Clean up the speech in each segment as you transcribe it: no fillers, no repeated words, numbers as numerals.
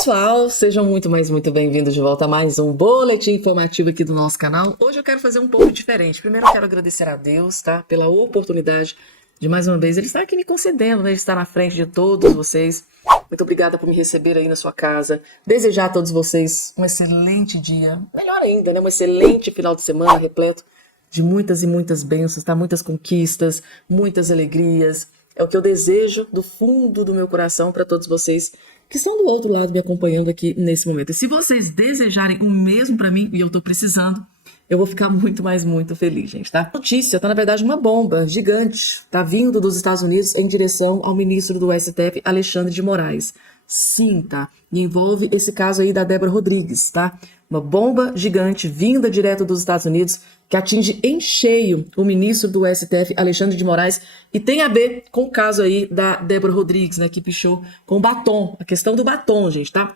pessoal, sejam muito bem-vindos de volta a mais um boletim informativo aqui do nosso canal. Hoje eu quero fazer um pouco diferente. Primeiro eu quero agradecer a Deus, tá? Pela oportunidade de mais uma vez Ele estar aqui me concedendo, né? De estar na frente de todos vocês. Muito obrigada por me receber aí na sua casa. Desejar a todos vocês um excelente dia. Melhor ainda, né? Um excelente final de semana repleto de muitas e muitas bênçãos, tá? Muitas conquistas, muitas alegrias. É o que eu desejo do fundo do meu coração para todos vocês que estão do outro lado me acompanhando aqui nesse momento. E se vocês desejarem o mesmo para mim, e eu tô precisando, eu vou ficar muito feliz, gente, tá? A notícia tá, na verdade, uma bomba gigante. Tá vindo dos Estados Unidos em direção ao ministro do STF, Alexandre de Moraes. Sim, tá? E envolve esse caso aí da Débora Rodrigues, tá? Uma bomba gigante vinda direto dos Estados Unidos que atinge em cheio o ministro do STF, Alexandre de Moraes, e tem a ver com o caso aí da Débora Rodrigues, né, que pichou com o batom, a questão do batom, gente, tá?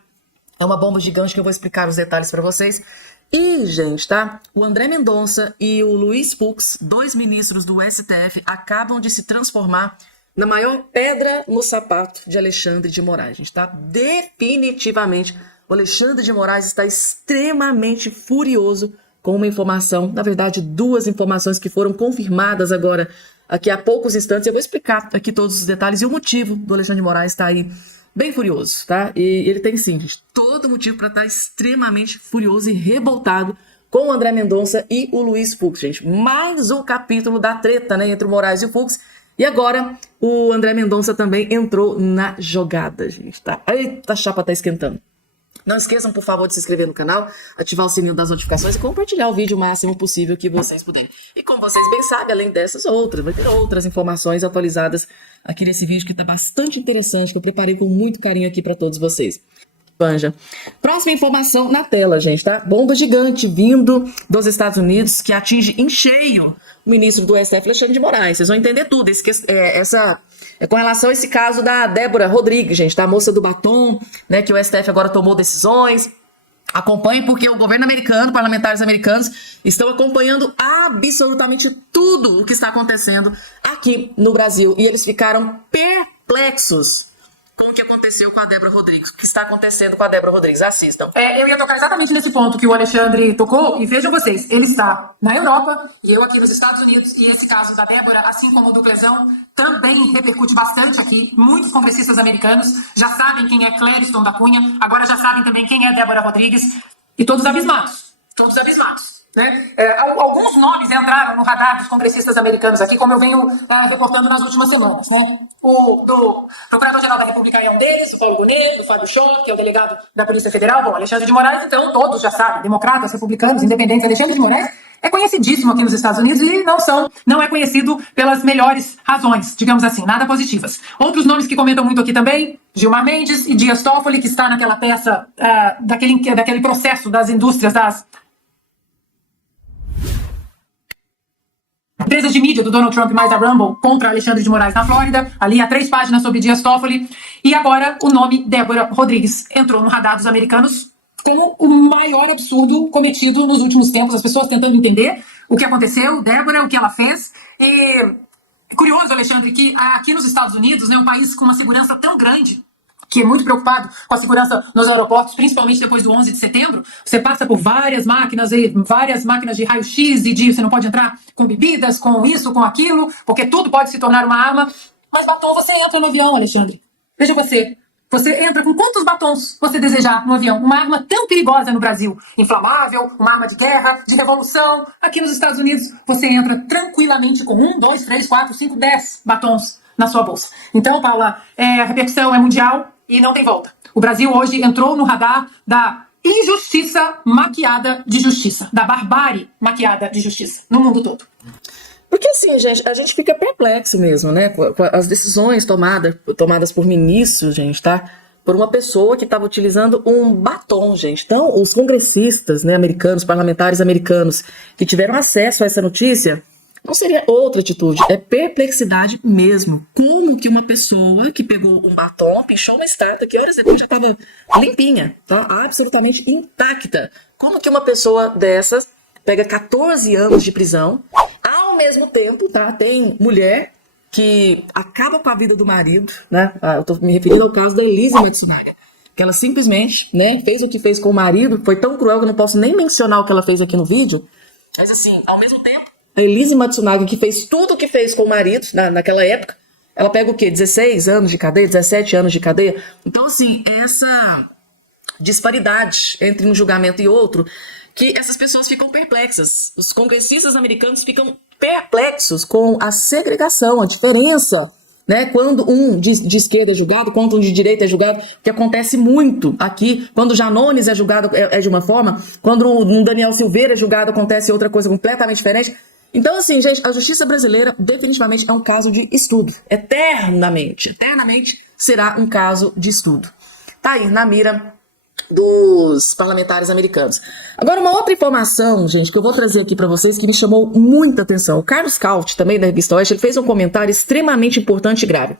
É uma bomba gigante que eu vou explicar os detalhes para vocês. E, gente, tá? O André Mendonça e o Luiz Fux, dois ministros do STF, acabam de se transformar na maior pedra no sapato de Alexandre de Moraes, gente, tá? Definitivamente, o Alexandre de Moraes está extremamente furioso com uma informação, na verdade, duas informações que foram confirmadas agora, aqui há poucos instantes. Eu vou explicar aqui todos os detalhes e o motivo do Alexandre de Moraes estar aí bem furioso, tá? E ele tem, sim, gente, todo motivo para estar extremamente furioso e revoltado com o André Mendonça e o Luiz Fux, gente. Mais um capítulo da treta, né, entre o Moraes e o Fux. E agora o André Mendonça também entrou na jogada, gente, tá? Eita, a chapa tá esquentando. Não esqueçam, por favor, de se inscrever no canal, ativar o sininho das notificações e compartilhar o vídeo o máximo possível que vocês puderem. E como vocês bem sabem, além dessas outras, vai ter outras informações atualizadas aqui nesse vídeo que está bastante interessante, que eu preparei com muito carinho aqui para todos vocês. Panja. Próxima informação na tela, gente, tá? Bomba gigante vindo dos Estados Unidos que atinge em cheio o ministro do STF, Alexandre de Moraes. Vocês vão entender tudo. Com relação a esse caso da Débora Rodrigues, gente, tá? A moça do batom, né? Que o STF agora tomou decisões. Acompanhem porque o governo americano, parlamentares americanos, estão acompanhando absolutamente tudo o que está acontecendo aqui no Brasil. E eles ficaram perplexos com o que aconteceu com a Débora Rodrigues, o que está acontecendo com a Débora Rodrigues. Assistam. Eu ia tocar exatamente nesse ponto que o Alexandre tocou, e vejam vocês, ele está na Europa e eu aqui nos Estados Unidos, e esse caso da Débora, assim como o do Clezão, também repercute bastante aqui. Muitos congressistas americanos já sabem quem é Clériston da Cunha, agora já sabem também quem é Débora Rodrigues, e todos abismados, né? Alguns nomes entraram no radar dos congressistas americanos aqui, como eu venho reportando nas últimas semanas, né? O do Procurador-Geral da República é um deles, o Paulo Gonet, do Fábio Chon, que é o delegado da Polícia Federal, bom, Alexandre de Moraes, então todos já sabem, democratas, republicanos, independentes. Alexandre de Moraes é conhecidíssimo aqui nos Estados Unidos e não é conhecido pelas melhores razões, digamos assim, nada positivas. Outros nomes que comentam muito aqui também, Gilmar Mendes e Dias Toffoli, que está naquela peça, daquele processo das indústrias, das empresas de mídia do Donald Trump mais a Rumble contra Alexandre de Moraes na Flórida, ali há 3 páginas sobre Dias Toffoli, e agora o nome Débora Rodrigues entrou no radar dos americanos como o maior absurdo cometido nos últimos tempos, as pessoas tentando entender o que aconteceu, Débora, o que ela fez. E é curioso, Alexandre, que aqui nos Estados Unidos, né, um país com uma segurança tão grande, que é muito preocupado com a segurança nos aeroportos, principalmente depois do 11 de setembro, você passa por várias máquinas de raio-x e você não pode entrar com bebidas, com isso, com aquilo, porque tudo pode se tornar uma arma. Mas batom, você entra no avião, Alexandre. Veja você entra com quantos batons você desejar no avião. Uma arma tão perigosa no Brasil, inflamável, uma arma de guerra, de revolução. Aqui nos Estados Unidos, você entra tranquilamente com 1, 2, 3, 4, 5, 10 batons na sua bolsa. Então, Paula, a repercussão é mundial e não tem volta. O Brasil hoje entrou no radar da injustiça maquiada de justiça, da barbárie maquiada de justiça no mundo todo. Porque assim, gente, a gente fica perplexo mesmo, né, com as decisões tomadas por ministros, gente, tá? Por uma pessoa que estava utilizando um batom, gente. Então, os congressistas, né, americanos, parlamentares americanos, que tiveram acesso a essa notícia, não seria outra atitude, é perplexidade mesmo. Como que uma pessoa que pegou um batom, pichou uma estátua, que horas depois já estava limpinha, tá? Absolutamente intacta. Como que uma pessoa dessas pega 14 anos de prisão, ao mesmo tempo, tá? Tem mulher que acaba com a vida do marido, né? Eu tô me referindo ao caso da Elisa Matsunaga. que ela simplesmente, né, fez o que fez com o marido, foi tão cruel que eu não posso nem mencionar o que ela fez aqui no vídeo. Mas assim, ao mesmo tempo, a Elise Matsunaga, que fez tudo o que fez com o marido naquela época, ela pega o quê? 16 anos de cadeia, 17 anos de cadeia? Então assim, essa disparidade entre um julgamento e outro, que essas pessoas ficam perplexas. Os congressistas americanos ficam perplexos com a segregação, a diferença, né? Quando um de esquerda é julgado, quando um de direita é julgado, que acontece muito aqui. Quando o Janones é julgado é de uma forma, quando um Daniel Silveira é julgado acontece outra coisa completamente diferente. Então, assim, gente, a justiça brasileira definitivamente é um caso de estudo. Eternamente será um caso de estudo. Tá aí, na mira dos parlamentares americanos. Agora, uma outra informação, gente, que eu vou trazer aqui para vocês que me chamou muita atenção. O Carlos Caut, também da Revista Oeste, ele fez um comentário extremamente importante e grave.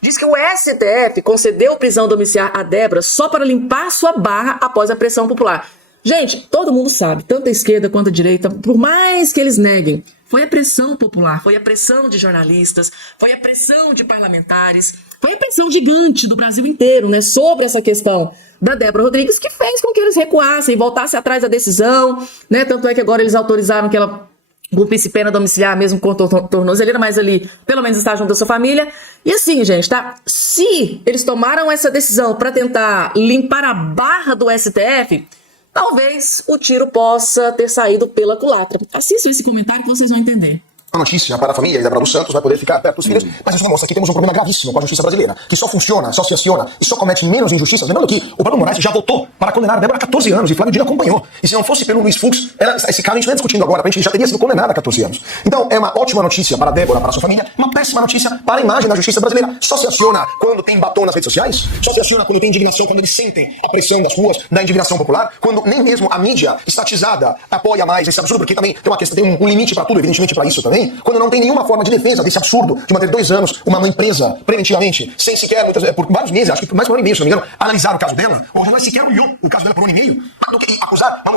Diz que o STF concedeu prisão domiciliar a Débora só para limpar sua barra após a pressão popular. Gente, todo mundo sabe, tanto a esquerda quanto a direita, por mais que eles neguem, foi a pressão popular, foi a pressão de jornalistas, foi a pressão de parlamentares, foi a pressão gigante do Brasil inteiro, né, sobre essa questão da Débora Rodrigues, que fez com que eles recuassem e voltassem atrás da decisão, né, tanto é que agora eles autorizaram que ela cumprisse pena domiciliar mesmo com tornozeleira, mas ali pelo menos está junto da sua família. E assim, gente, tá? Se eles tomaram essa decisão para tentar limpar a barra do STF, talvez o tiro possa ter saído pela culatra. Assistam esse comentário que vocês vão entender. A notícia para a família e Débora dos Santos vai poder ficar perto dos filhos, mas isso demonstra que temos um problema gravíssimo com a justiça brasileira, que só funciona, só se aciona e só comete menos injustiças. Lembrando que o Pablo Moraes já votou para condenar a Débora a 14 anos e Flávio Dino acompanhou. E se não fosse pelo Luiz Fux, esse caso a gente não está discutindo agora, a gente já teria sido condenado a 14 anos. Então é uma ótima notícia para a Débora, para a sua família, uma péssima notícia para a imagem da justiça brasileira. Só se aciona quando tem batom nas redes sociais, só se aciona quando tem indignação, quando eles sentem a pressão das ruas, da indignação popular, quando nem mesmo a mídia estatizada apoia mais esse absurdo, porque também tem uma questão, tem um limite para tudo, evidentemente para isso também, quando não tem nenhuma forma de defesa desse absurdo de manter 2 anos uma mãe presa preventivamente, sem sequer, por vários meses, acho que por mais de 1 ano e meio, se não me engano, analisar o caso dela, ou já não sequer olhou o caso dela por 1 ano e meio, do que acusar uma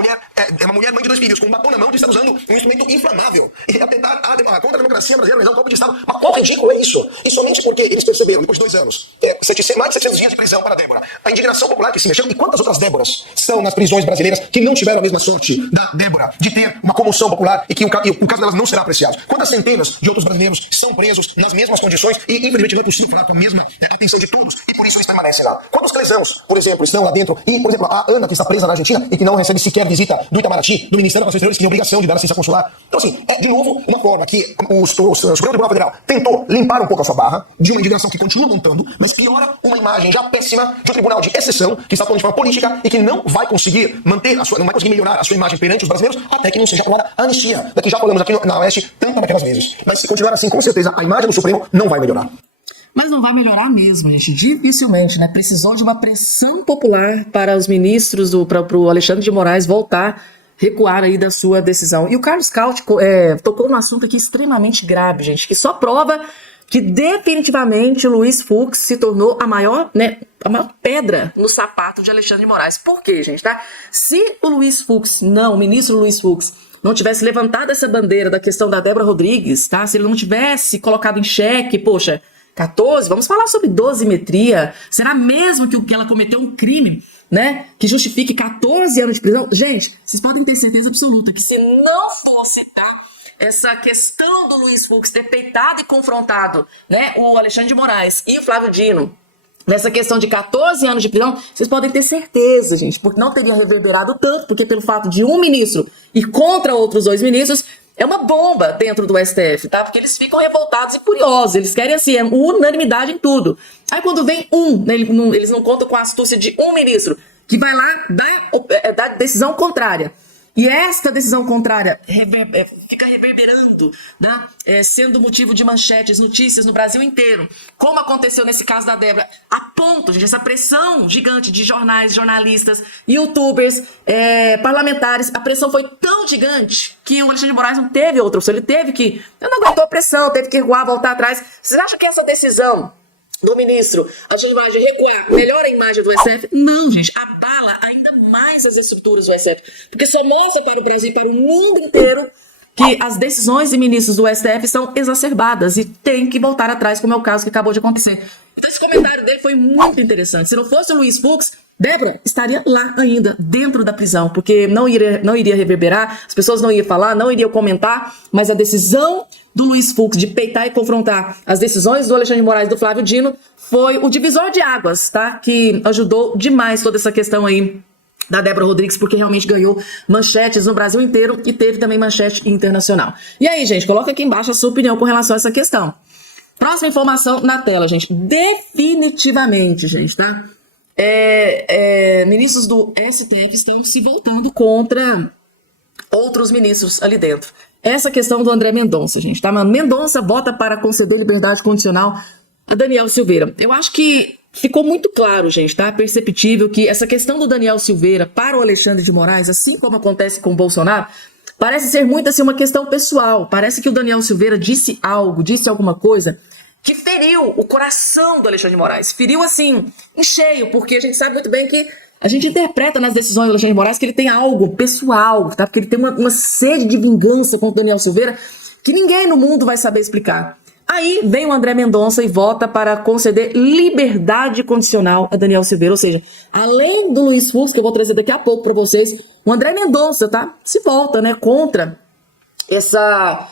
mulher mãe de 2 filhos, com um batom na mão de estar usando um instrumento inflamável e atentar contra a democracia brasileira, realizar um golpe de Estado. Mas quão ridículo é isso? E somente porque eles perceberam, depois de 2 anos, mais de 700 dias de prisão para a Débora, a indignação popular que se mexeu, e quantas outras Déboras estão nas prisões brasileiras que não tiveram a mesma sorte da Débora, de ter uma comoção popular e que o caso delas não será apreciado? Quantas centenas de outros brasileiros estão presos nas mesmas condições e, infelizmente, não é possível falar com a mesma atenção de todos e por isso eles permanecem lá. Quantos clesãos, por exemplo, estão lá dentro e, por exemplo, a Ana, que está presa na Argentina e que não recebe sequer visita do Itamaraty, do Ministério das Relações Exteriores, que tem obrigação de dar assistência consular. Então, assim, é, de novo, uma forma que o Supremo Tribunal Federal tentou limpar um pouco a sua barra de uma indignação que continua montando, mas piora uma imagem já péssima de um tribunal de exceção que está atuando de forma política e que não vai conseguir manter não vai conseguir melhorar a sua imagem perante os brasileiros até que não seja aprovada a anistia, da que já falamos aqui na Oeste tantas daquelas vezes. Mas se continuar assim, com certeza, a imagem do Supremo não vai melhorar. Mas não vai melhorar mesmo, gente. Dificilmente, né? Precisou de uma pressão popular para os ministros, para o Alexandre de Moraes voltar, recuar aí da sua decisão. E o Carlos Caut tocou num assunto aqui extremamente grave, gente, que só prova que definitivamente o Luiz Fux se tornou a maior pedra no sapato de Alexandre de Moraes. Por quê, gente? Tá? Se o Luiz Fux, o ministro Luiz Fux, não tivesse levantado essa bandeira da questão da Débora Rodrigues, tá? Se ele não tivesse colocado em xeque, poxa, 14, vamos falar sobre dosimetria. Será mesmo que ela cometeu um crime, né? Que justifique 14 anos de prisão? Gente, vocês podem ter certeza absoluta que se não fosse, tá, essa questão do Luiz Fux ter peitado e confrontado, né, o Alexandre de Moraes e o Flávio Dino, nessa questão de 14 anos de prisão, vocês podem ter certeza, gente, porque não teria reverberado tanto, porque pelo fato de um ministro ir contra outros 2 ministros, é uma bomba dentro do STF, tá? Porque eles ficam revoltados e curiosos, eles querem, assim, unanimidade em tudo. Aí quando vem né, eles não contam com a astúcia de um ministro, que vai lá dar decisão contrária. E esta decisão contrária fica reverberando, né? Sendo motivo de manchetes, notícias no Brasil inteiro, como aconteceu nesse caso da Débora, a ponto, gente, essa pressão gigante de jornais, jornalistas, youtubers, parlamentares, a pressão foi tão gigante que o Alexandre de Moraes não teve outra opção, ele não aguentou a pressão, teve que recuar, voltar atrás. Vocês acham que essa decisão do ministro, a imagem recuar, melhora a imagem do STF? Não, gente, abala ainda mais as estruturas do STF, porque só mostra para o Brasil e para o mundo inteiro que as decisões de ministros do STF são exacerbadas e tem que voltar atrás, como é o caso que acabou de acontecer. Então esse comentário dele foi muito interessante. Se não fosse o Luiz Fux, Débora estaria lá ainda, dentro da prisão, porque não iria reverberar, as pessoas não iam falar, não iriam comentar, mas a decisão do Luiz Fux de peitar e confrontar as decisões do Alexandre de Moraes e do Flávio Dino foi o divisor de águas, tá? Que ajudou demais toda essa questão aí da Débora Rodrigues, porque realmente ganhou manchetes no Brasil inteiro e teve também manchete internacional. E aí, gente, coloca aqui embaixo a sua opinião com relação a essa questão. Próxima informação na tela, gente. Definitivamente, gente, tá? Ministros do STF estão se voltando contra outros ministros ali dentro. Essa questão do André Mendonça, gente, tá? Mendonça vota para conceder liberdade condicional a Daniel Silveira. Eu acho que ficou muito claro, gente, tá? Perceptível que essa questão do Daniel Silveira para o Alexandre de Moraes, assim como acontece com o Bolsonaro, parece ser muito assim uma questão pessoal. Parece que o Daniel Silveira disse alguma coisa que feriu o coração do Alexandre de Moraes. Feriu assim, em cheio, porque a gente sabe muito bem que a gente interpreta nas decisões do Alexandre de Moraes que ele tem algo pessoal, tá? Porque ele tem uma sede de vingança contra o Daniel Silveira que ninguém no mundo vai saber explicar. Aí vem o André Mendonça e vota para conceder liberdade condicional a Daniel Silveira. Ou seja, além do Luiz Fux, que eu vou trazer daqui a pouco para vocês, o André Mendonça, tá? Se volta, né? Contra essa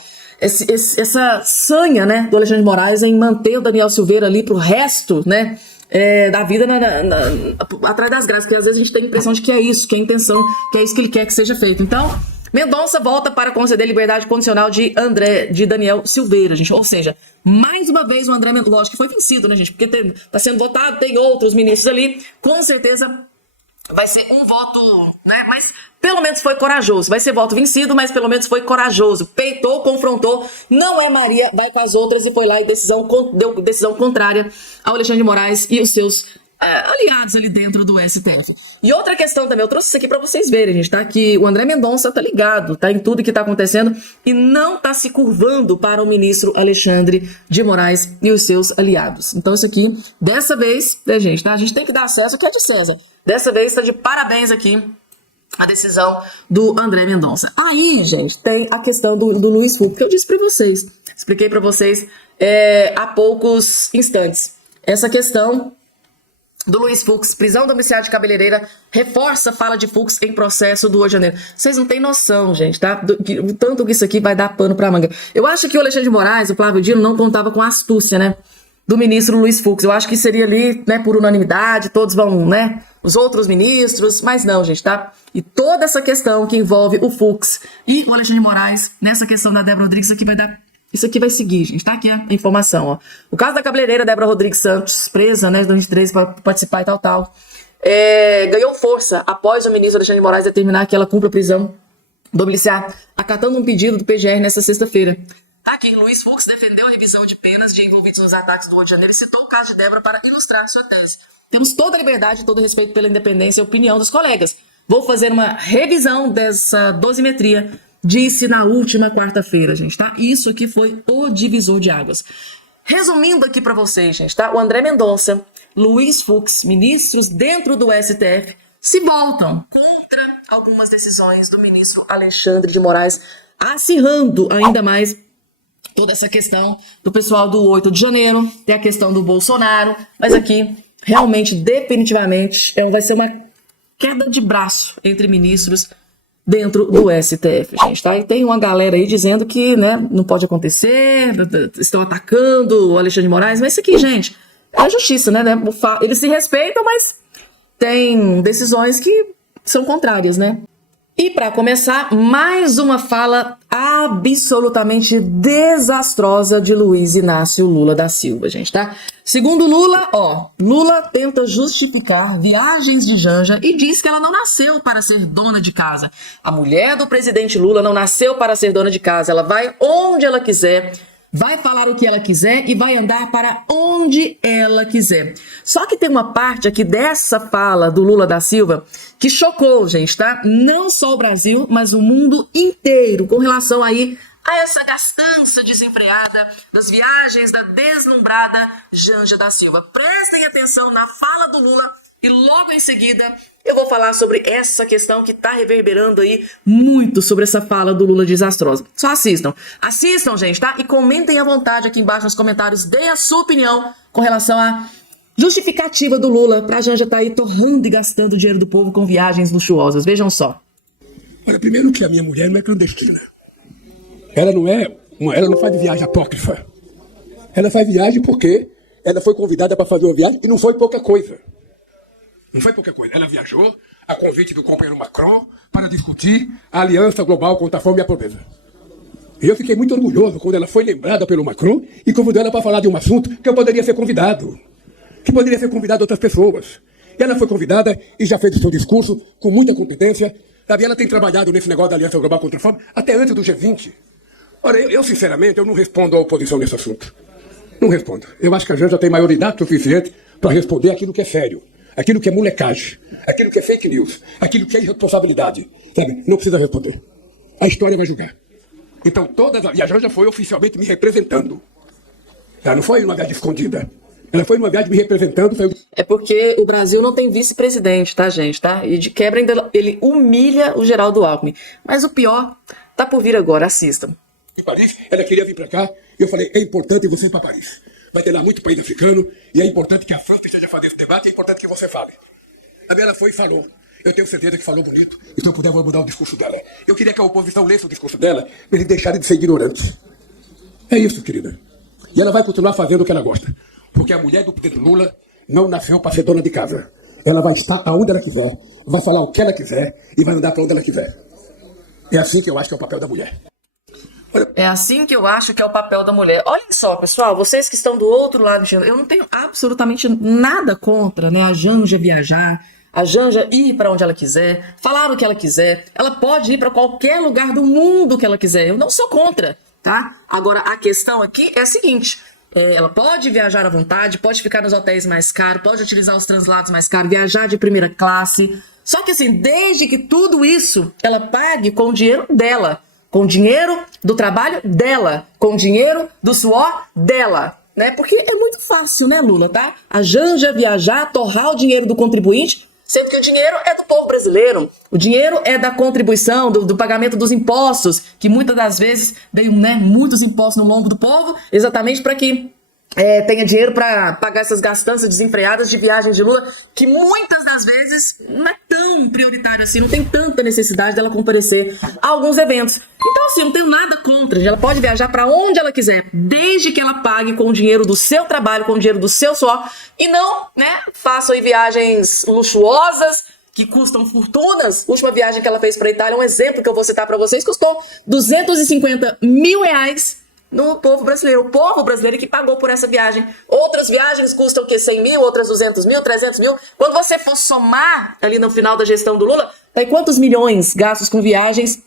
sanha, né, do Alexandre de Moraes em manter o Daniel Silveira ali pro resto, né, da vida atrás das grades, porque às vezes a gente tem a impressão de que é isso, que é a intenção, que é isso que ele quer que seja feito. Então, Mendonça volta para conceder liberdade condicional de Daniel Silveira, gente. Ou seja, mais uma vez o André Mendonça, lógico que foi vencido, né, gente, porque tá sendo votado, tem outros ministros ali, com certeza vai ser um voto, né, mas pelo menos foi corajoso. Vai ser voto vencido, mas pelo menos foi corajoso. Peitou, confrontou, não é Maria, vai com as outras e foi lá e deu decisão contrária ao Alexandre de Moraes e os seus aliados ali dentro do STF. E outra questão também, eu trouxe isso aqui pra vocês verem, gente, tá? Que o André Mendonça tá ligado, tá em tudo que tá acontecendo e não tá se curvando para o ministro Alexandre de Moraes e os seus aliados. Então isso aqui, dessa vez, né, gente, tá? A gente tem que dar acesso ao que é de César. Dessa vez tá de parabéns aqui a decisão do André Mendonça. Aí, gente, tem a questão do Luiz Fux, que eu disse pra vocês, expliquei pra vocês há poucos instantes. Essa questão do Luiz Fux, prisão domiciliar de cabeleireira, reforça a fala de Fux em processo do 8 de janeiro. Vocês não têm noção, gente, tá? O tanto que isso aqui vai dar pano pra manga. Eu acho que o Alexandre de Moraes, o Flávio Dino, não contava com a astúcia, né, do ministro Luiz Fux. Eu acho que seria ali, né, por unanimidade, todos vão, né, os outros ministros, mas não, gente, tá? E toda essa questão que envolve o Fux e o Alexandre de Moraes, nessa questão da Débora Rodrigues, isso aqui vai seguir, gente, tá? Aqui a informação, ó. O caso da cabeleireira Débora Rodrigues Santos, presa, né, em 2013, para participar e tal, ganhou força após o ministro Alexandre de Moraes determinar que ela cumpra a prisão domiciliar, acatando um pedido do PGR nessa sexta-feira. Tá aqui, Luiz Fux defendeu a revisão de penas de envolvidos nos ataques do 8 de janeiro e citou o caso de Débora para ilustrar sua tese. Temos toda a liberdade e todo o respeito pela independência e opinião dos colegas. Vou fazer uma revisão dessa dosimetria, disse na última quarta-feira, gente, tá? Isso aqui foi o divisor de águas. Resumindo aqui pra vocês, gente, tá? O André Mendonça, Luiz Fux, ministros dentro do STF, se voltam contra algumas decisões do ministro Alexandre de Moraes, acirrando ainda mais toda essa questão do pessoal do 8 de janeiro, tem a questão do Bolsonaro, mas aqui, realmente, definitivamente, vai ser uma queda de braço entre ministros dentro do STF, gente, tá? E tem uma galera aí dizendo que, né, não pode acontecer, estão atacando o Alexandre de Moraes, mas isso aqui, gente, é a justiça, né? Eles se respeitam, mas tem decisões que são contrárias, né? E para começar, mais uma fala absolutamente desastrosa de Luiz Inácio Lula da Silva, gente, tá? Segundo Lula, Lula tenta justificar viagens de Janja e diz que ela não nasceu para ser dona de casa. A mulher do presidente Lula não nasceu para ser dona de casa, ela vai onde ela quiser, vai falar o que ela quiser e vai andar para onde ela quiser. Só que tem uma parte aqui dessa fala do Lula da Silva que chocou, gente, tá? Não só o Brasil, mas o mundo inteiro, com relação aí a essa gastança desenfreada das viagens da deslumbrada Janja da Silva. Prestem atenção na fala do Lula e logo em seguida eu vou falar sobre essa questão que tá reverberando aí muito sobre essa fala do Lula desastrosa. Só assistam. Assistam, gente, tá? E comentem à vontade aqui embaixo nos comentários, deem a sua opinião com relação a Justificativa do Lula pra Janja estar aí torrando e gastando o dinheiro do povo com viagens luxuosas. Vejam só. Olha, primeiro que a minha mulher não é clandestina. Ela não faz viagem apócrifa. Ela faz viagem porque ela foi convidada para fazer uma viagem e não foi pouca coisa. Não foi pouca coisa. Ela viajou a convite do companheiro Macron para discutir a aliança global contra a fome e a pobreza. E eu fiquei muito orgulhoso quando ela foi lembrada pelo Macron e convidou ela para falar de um assunto que eu poderia ser convidado. Que poderia ser convidado outras pessoas. E ela foi convidada e já fez o seu discurso com muita competência. Sabe, ela tem trabalhado nesse negócio da Aliança Global contra a Fome até antes do G20. Olha, eu sinceramente, eu não respondo à oposição nesse assunto. Não respondo. Eu acho que a Janja tem maioridade suficiente para responder aquilo que é sério, aquilo que é molecagem, aquilo que é fake news, aquilo que é irresponsabilidade. Sabe, não precisa responder. A história vai julgar. Então, e a Janja foi oficialmente me representando. Ela não foi numa viagem escondida. Ela foi numa viagem me representando. É porque o Brasil não tem vice-presidente, tá, gente? Tá? E de quebra ainda ele humilha o Geraldo Alckmin. Mas o pior tá por vir agora, assistam. Em Paris, ela queria vir para cá, e eu falei, é importante você ir para Paris. Vai ter lá muito país africano, e é importante que a França esteja fazendo esse debate, é importante que você fale. Aí ela foi e falou. Eu tenho certeza que falou bonito, e se eu puder, vou mudar o discurso dela. Eu queria que a oposição lesse o discurso dela, para eles deixarem de ser ignorantes. É isso, querida. E ela vai continuar fazendo o que ela gosta. Porque a mulher do presidente Lula não nasceu para ser dona de casa. Ela vai estar aonde ela quiser, vai falar o que ela quiser, e vai andar para onde ela quiser. É assim que eu acho que é o papel da mulher. É assim que eu acho que é o papel da mulher. Olhem só, pessoal, vocês que estão do outro lado, eu não tenho absolutamente nada contra, né, a Janja viajar, a Janja ir para onde ela quiser, falar o que ela quiser. Ela pode ir para qualquer lugar do mundo que ela quiser. Eu não sou contra, tá? Agora, a questão aqui é a seguinte: ela pode viajar à vontade, pode ficar nos hotéis mais caros, pode utilizar os translados mais caros, viajar de primeira classe. Só que assim, desde que tudo isso ela pague com o dinheiro dela, com o dinheiro do trabalho dela, com o dinheiro do suor dela, né? Porque é muito fácil, né, Lula, tá? A Janja viajar, torrar o dinheiro do contribuinte, sendo que o dinheiro é do povo brasileiro. O dinheiro é da contribuição, do pagamento dos impostos, que muitas das vezes veio, né, muitos impostos no lombo do povo, exatamente para que tenha dinheiro para pagar essas gastanças desenfreadas de viagens de Lula, que muitas das vezes não é tão prioritário assim, não tem tanta necessidade dela comparecer a alguns eventos. Então, assim, eu não tenho nada contra. Ela pode viajar para onde ela quiser, desde que ela pague com o dinheiro do seu trabalho, com o dinheiro do seu suor, e não, né, faça aí viagens luxuosas, que custam fortunas. A última viagem que ela fez para a Itália, um exemplo que eu vou citar para vocês, custou R$250 mil no povo brasileiro. O povo brasileiro que pagou por essa viagem. Outras viagens custam o quê? 100 mil, outras 200 mil, 300 mil. Quando você for somar ali no final da gestão do Lula, tem quantos milhões gastos com viagens,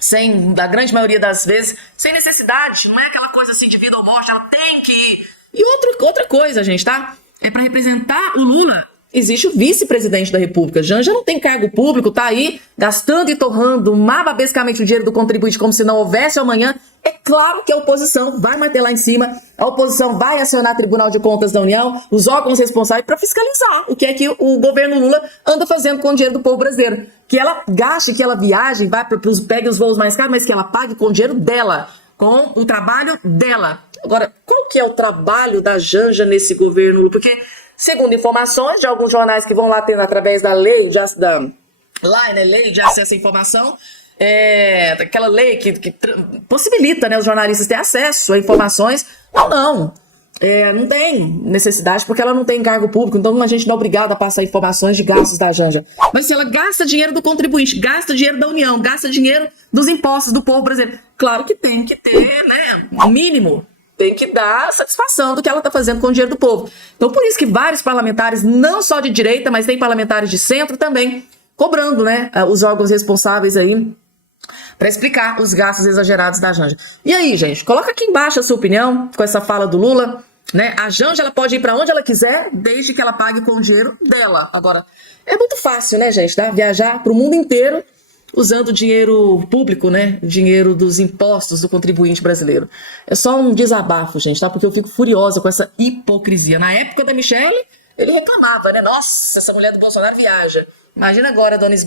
sem, da grande maioria das vezes, sem necessidade. Não é aquela coisa assim de vida ou morte, ela tem que ir. E outra coisa, gente, tá? É para representar o Lula, existe o vice-presidente da República. Janja não tem cargo público, tá aí gastando e torrando mababescamente o dinheiro do contribuinte como se não houvesse amanhã. É claro que a oposição vai manter lá em cima, a oposição vai acionar o Tribunal de Contas da União, os órgãos responsáveis para fiscalizar o que é que o governo Lula anda fazendo com o dinheiro do povo brasileiro. Que ela gaste, que ela viaje, pegue os voos mais caros, mas que ela pague com o dinheiro dela, com o trabalho dela. Agora, qual que é o trabalho da Janja nesse governo Lula? Porque, segundo informações de alguns jornais que vão lá tendo através da lei lei de acesso à informação, aquela lei que possibilita, né, os jornalistas ter acesso a informações, não tem necessidade, porque ela não tem cargo público, então a gente não é obrigado a passar informações de gastos da Janja. Mas se ela gasta dinheiro do contribuinte, gasta dinheiro da União, gasta dinheiro dos impostos do povo brasileiro, claro que tem que ter, né, o mínimo. Tem que dar satisfação do que ela está fazendo com o dinheiro do povo. Então, por isso que vários parlamentares, não só de direita, mas tem parlamentares de centro também, cobrando, né, os órgãos responsáveis aí para explicar os gastos exagerados da Janja. E aí, gente, coloca aqui embaixo a sua opinião com essa fala do Lula, né? A Janja, ela pode ir para onde ela quiser, desde que ela pague com o dinheiro dela. Agora, é muito fácil, né, gente, tá? Viajar para o mundo inteiro usando dinheiro público, né? Dinheiro dos impostos do contribuinte brasileiro. É só um desabafo, gente, tá? Porque eu fico furiosa com essa hipocrisia. Na época da Michelle, ele reclamava, né? Nossa, essa mulher do Bolsonaro viaja. Imagina agora, dona